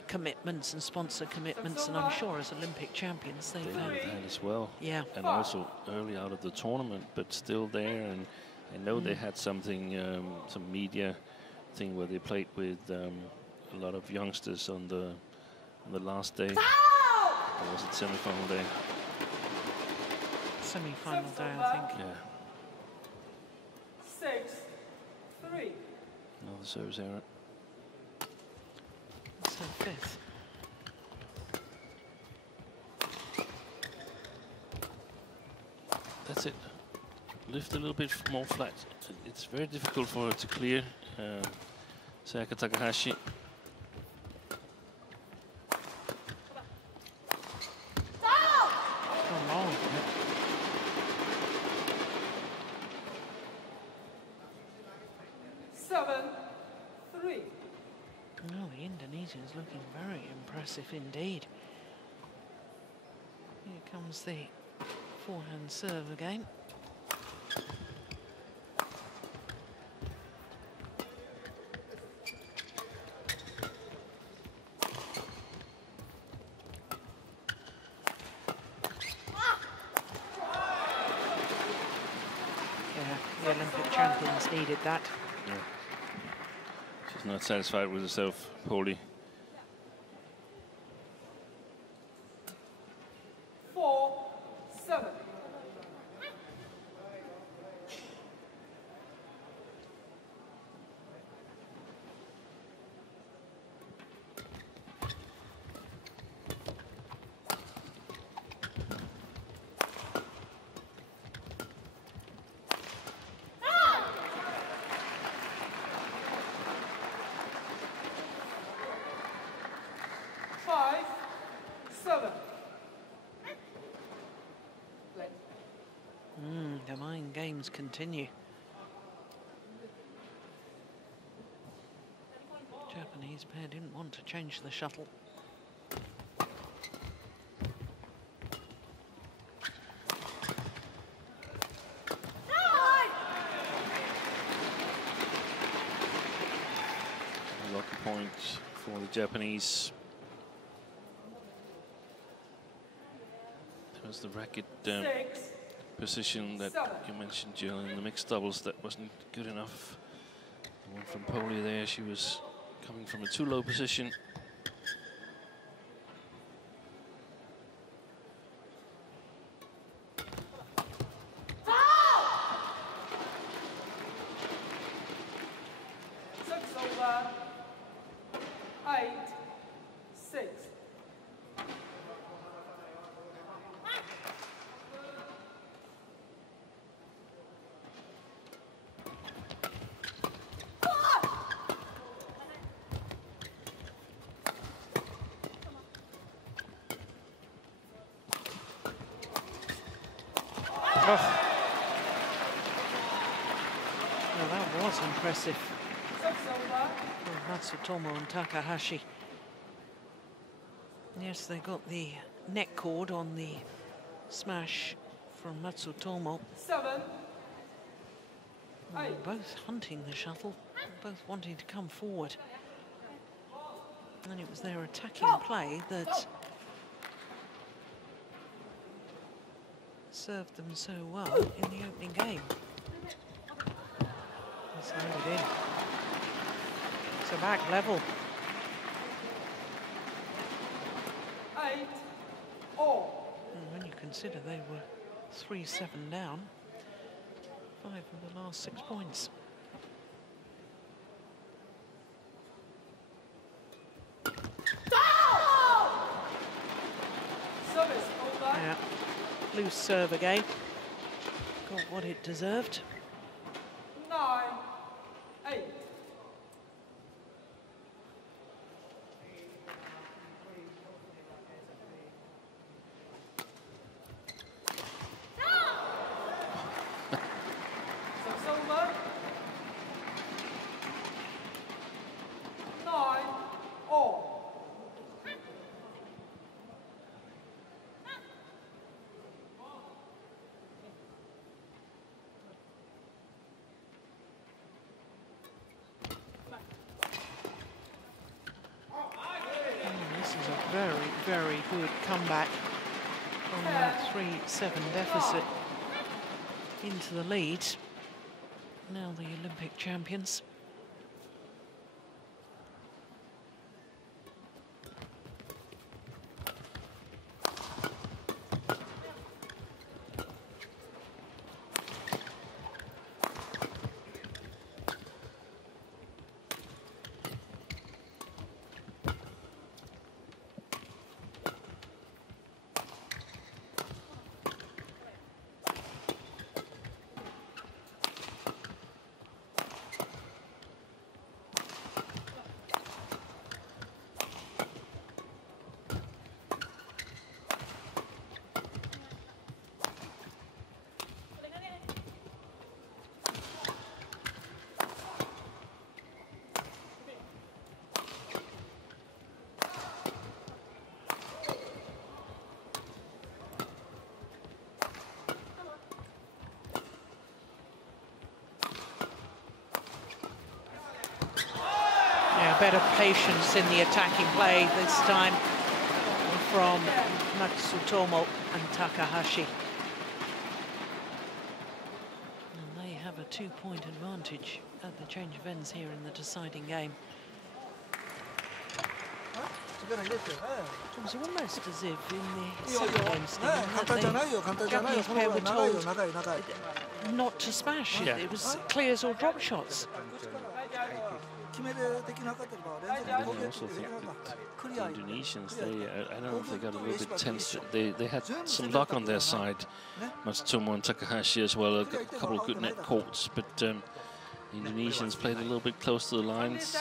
commitments and sponsor commitments, and I'm sure as Olympic champions they've had that as well. Yeah. And also early out of the tournament, but still there. And I know they had something, some media thing where they played with a lot of youngsters on the last day. Or was it semi-final day? Semi-final day, I think. Yeah. 6-3. Another service error. So fifth. That's it. Lift a little bit more flat. It's very difficult for her to clear. Sayaka Takahashi. Come on. 7-3. No, the Indonesians looking very impressive indeed. Here comes the forehand serve again. Yeah, the Olympic champions needed that. Yeah. She's not satisfied with herself, POLII. 4-7. The mind games continue. Japanese pair didn't want to change the shuttle. Lucky point for the Japanese. There's the racket position that you mentioned, Jill, in the mixed doubles that wasn't good enough. The one from POLII there, she was coming from a too low position. Well, that was impressive for Matsutomo and Takahashi. Yes, they got the neck cord on the smash from Matsutomo. 7-8. Both hunting the shuttle, both wanting to come forward. And it was their attacking play that served them so well in the opening game. Just handed in. So back level. 8-all. And when you consider they were 3-7 down, 5 of the last 6 points. Service over. Yeah, loose serve again. Got what it deserved. 9-8. Service over. 9-all. This is a very, very good comeback from that 3-7 deficit into the lead. Now the Olympic champions. Better patience in the attacking play this time from Matsutomo and Takahashi. And they have a 2-point advantage at the change of ends here in the deciding game. It was almost as if in the second game, Stephen, that the Japanese pair were told not to smash. Yeah. It was clears or drop shots. I also think that the Indonesians, I don't know if they got a little bit tense. They had some luck on their side, Matsutomo and Takahashi as well, a couple of good net courts, but the Indonesians played a little bit close to the lines,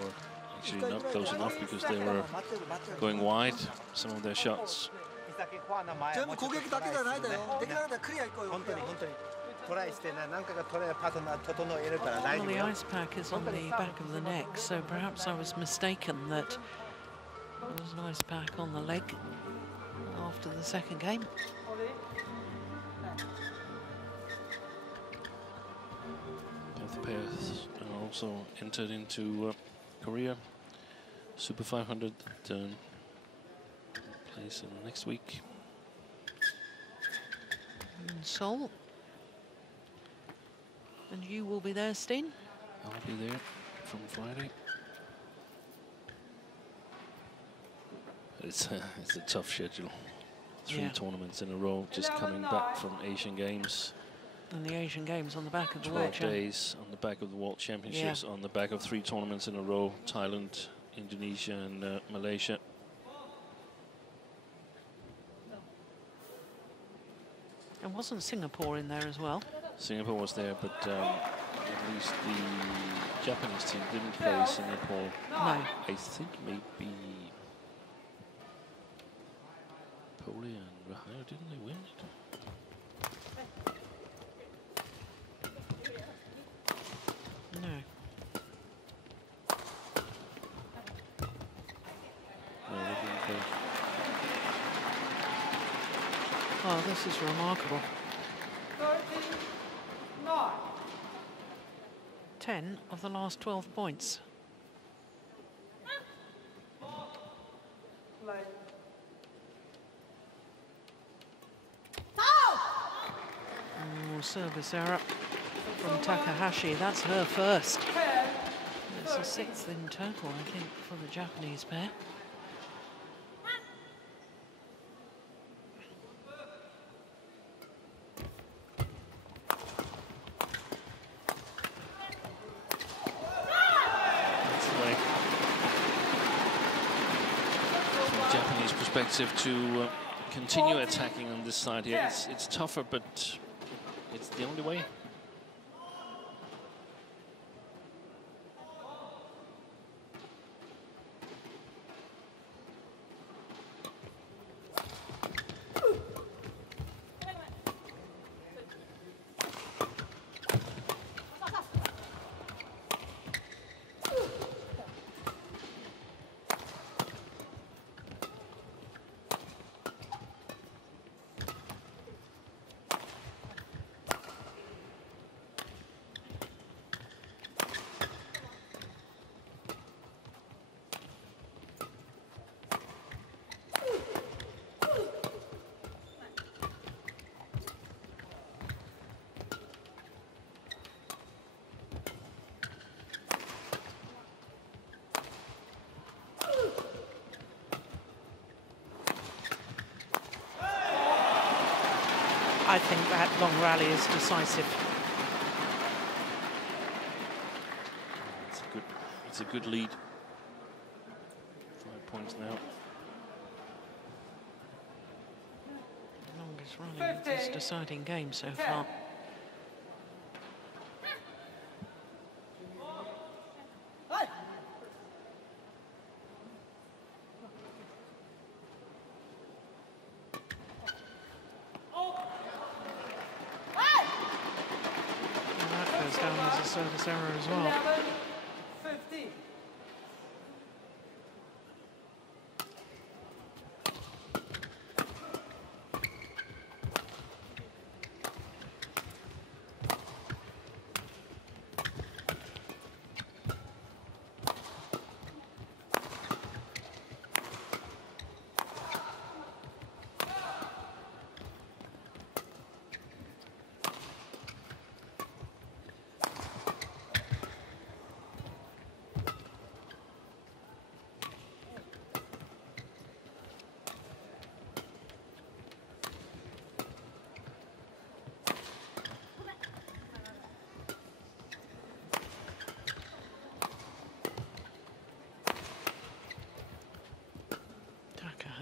or actually not close enough because they were going wide, some of their shots. Well, the ice pack is on the back of the neck, so perhaps I was mistaken that there was an ice pack on the leg after the second game. Both pairs are also entered into Korea Super 500 place in next week. In Seoul. And you will be there, Steen? I'll be there from Friday. It's a tough schedule. 3 tournaments in a row, just coming back from Asian Games. And the Asian Games on the back of the 12 World days on the back of the World Championships, on the back of 3 tournaments in a row, Thailand, Indonesia and Malaysia. And wasn't Singapore in there as well? Singapore was there, but at least the Japanese team didn't play Singapore. No. I think maybe POLII and RAHAYU, didn't they win it? No. No, they didn't play. Oh, this is remarkable. 13-9. 10 of the last 12 points. Play. Oh, service error. from Takahashi. That's her first. It's a sixth in total, I think, for the Japanese pair. Perspective to continue attacking on this side here. It's tougher, but it's the only way. I think that long rally is decisive. It's a good lead. 5 points now. Longest rally of this deciding game so far. Service error as well. 11-15.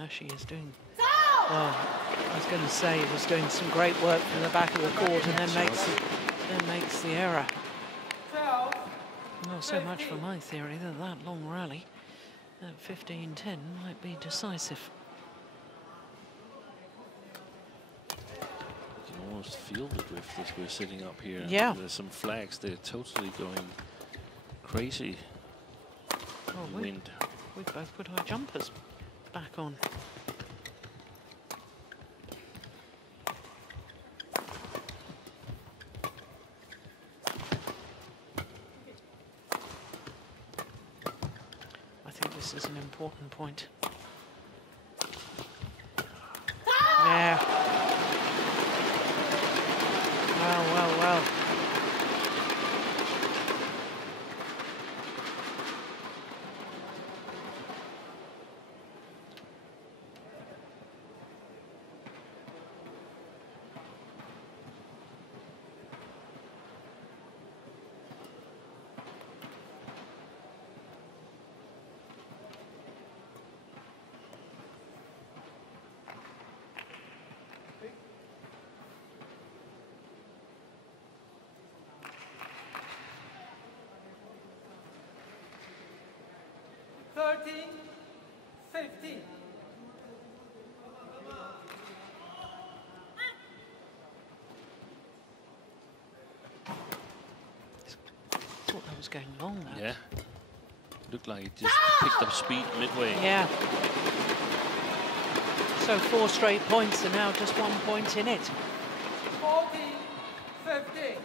She is doing well. I was going to say he was doing some great work from the back of the court, and then makes the error. Not so much for my theory that that long rally at 15-10 might be decisive. You can almost feel the drift as we're sitting up here. Yeah. There's some flags. They're totally going crazy. Oh, wind. We've both put our jumpers back on. I think this is an important point. Yeah. Well. Thought that was going long, that. Yeah. Looked like it just picked up speed midway. Yeah. So 4 straight points and now just 1 point in it. 14-15.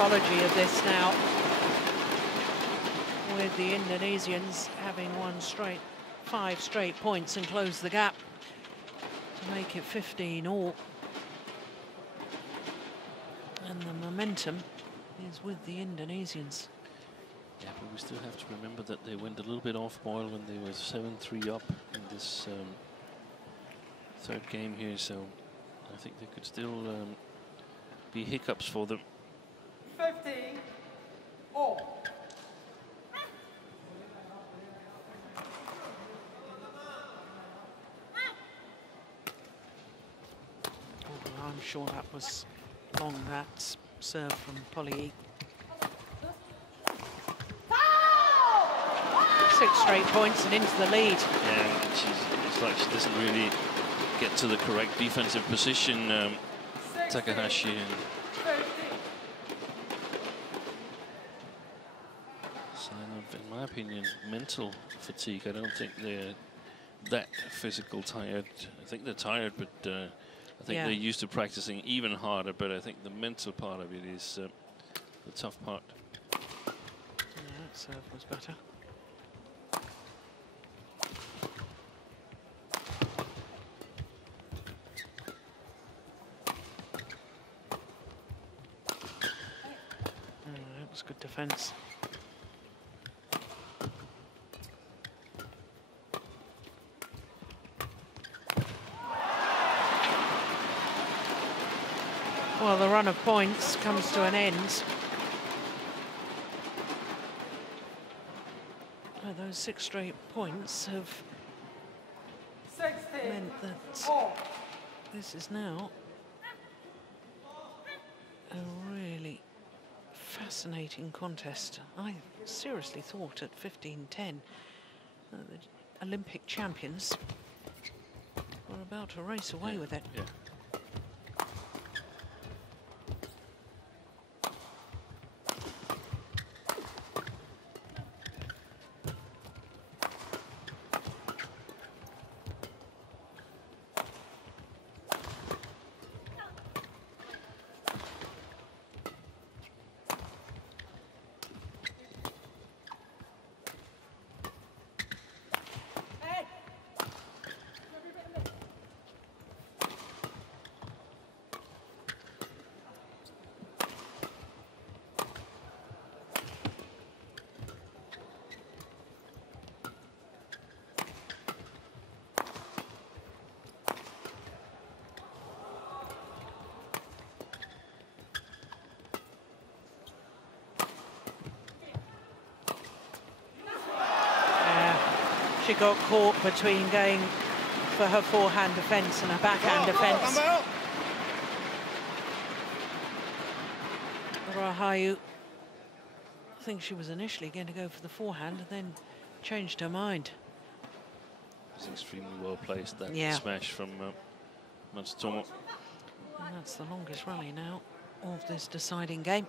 psychology of this now, with the Indonesians having won 5 straight points and closed the gap to make it 15 all. And the momentum is with the Indonesians. Yeah, but we still have to remember that they went a little bit off boil when they were 7-3 up in this third game here, so I think there could still be hiccups for them. 15 all. Oh, I'm sure that was long, that serve from POLII. 6 straight points and into the lead. Yeah, it's like she doesn't really get to the correct defensive position, Takahashi. Sign of, in my opinion, mental fatigue. I don't think they're that physical tired. I think they're tired, but I think they're used to practicing even harder. But I think the mental part of it is the tough part. Yeah, that serve was better. That was good defense. Well, the run of points comes to an end. Oh, those 6 straight points have meant that this is now a really fascinating contest. I seriously thought at 15-10 the Olympic champions were about to race away with it. Yeah. She got caught between going for her forehand defence and her backhand defence. RAHAYU, I think she was initially going to go for the forehand and then changed her mind. It's extremely well placed, that smash from Matsutomo. And that's the longest rally now of this deciding game.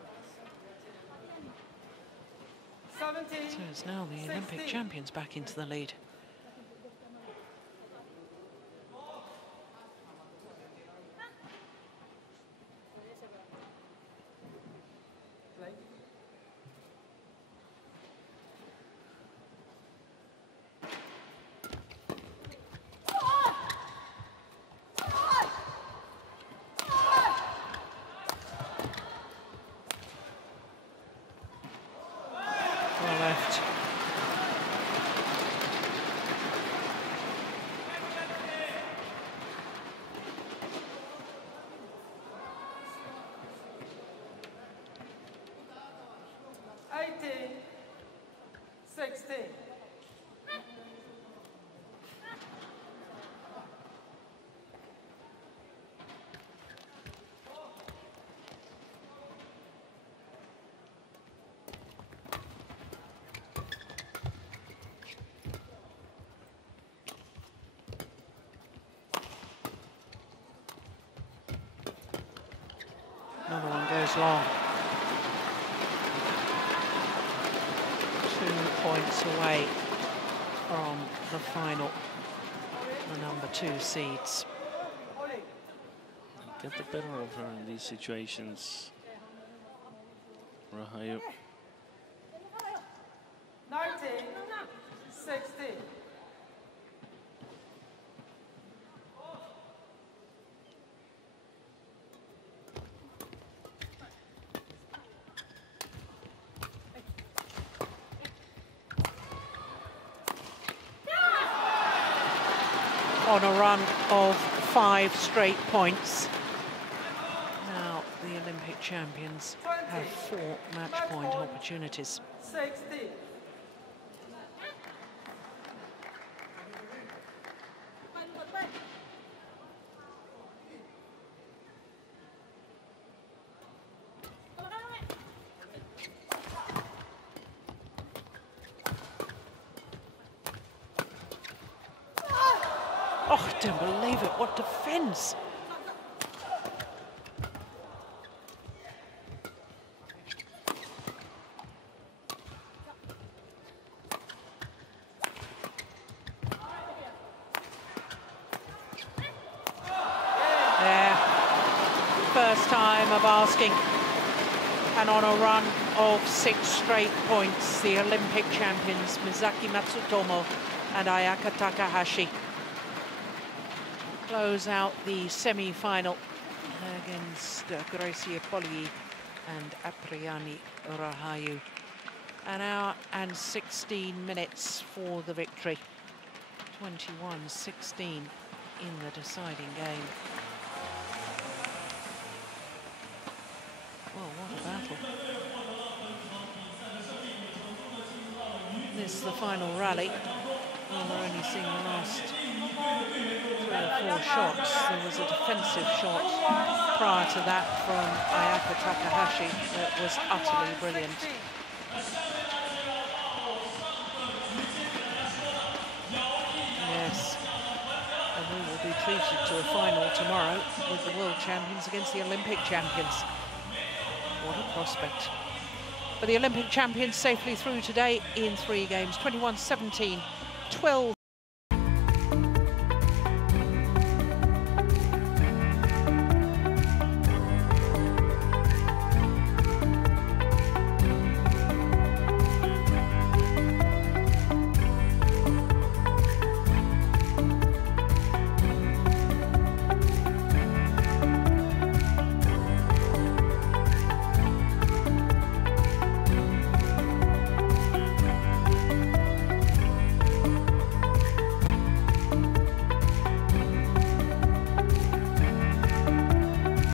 17, So it's now the Olympic 16. champions back into the lead. Well left. Another one goes long. 2 points away from the final, the number 2 seeds. Get the better of her in these situations. Rahayu. 19-16. On a run of 5 straight points. Now the Olympic champions have 4 match point opportunities. 16. Oh, I don't believe it. What defense. There. First time of asking. And on a run of 6 straight points, the Olympic champions, MATSUTOMO and Ayaka Takahashi, close out the semi-final against Gracia POLII and Apriyani Rahayu. An hour and 16 minutes for the victory. 21-16 in the deciding game. Well, what a battle. This is the final rally. Well, we're only seeing the last 3 or 4 shots. There was a defensive shot prior to that from Ayaka Takahashi that was utterly brilliant. Yes, and we will be treated to a final tomorrow with the world champions against the Olympic champions. What a prospect. But the Olympic champions safely through today in 3 games, 21-17, 12